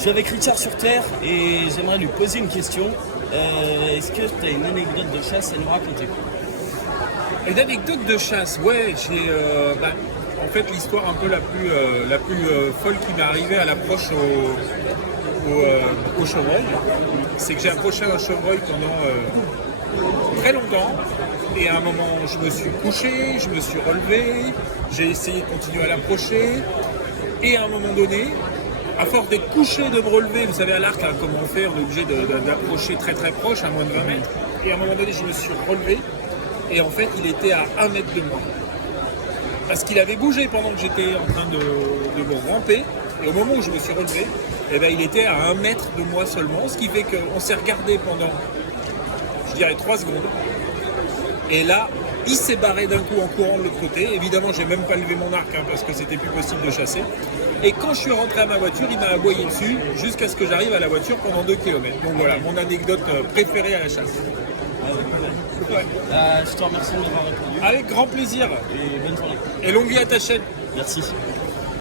Je suis avec Richard sur Terre et j'aimerais lui poser une question. Est-ce que tu as une anecdote de chasse à nous raconter? Une anecdote de chasse, ouais, en fait l'histoire un peu la plus folle qui m'est arrivée à l'approche au chevreuil, c'est que j'ai approché un chevreuil pendant très longtemps et à un moment je me suis couché, je me suis relevé, j'ai essayé de continuer à l'approcher et à un moment donné, à force d'être couché, de me relever, vous savez à l'arc, hein, comment on fait, on est obligé d'approcher très très proche, à moins de 20 mètres. Et à un moment donné, je me suis relevé et en fait, il était à 1 mètre de moi. Parce qu'il avait bougé pendant que j'étais en train de me ramper. Et au moment où je me suis relevé, eh ben, il était à 1 mètre de moi seulement. Ce qui fait qu'on s'est regardé pendant, je dirais, 3 secondes. Et là, il s'est barré d'un coup en courant de l'autre côté. Évidemment, j'ai même pas levé mon arc hein, parce que c'était plus possible de chasser. Et quand je suis rentré à ma voiture, il m'a aboyé dessus jusqu'à ce que j'arrive à la voiture pendant 2 km. Donc voilà, mon anecdote préférée à la chasse. Ouais. Je te remercie de m'avoir répondu. Avec grand plaisir. Et bonne journée. Et longue vie à ta chaîne. Merci.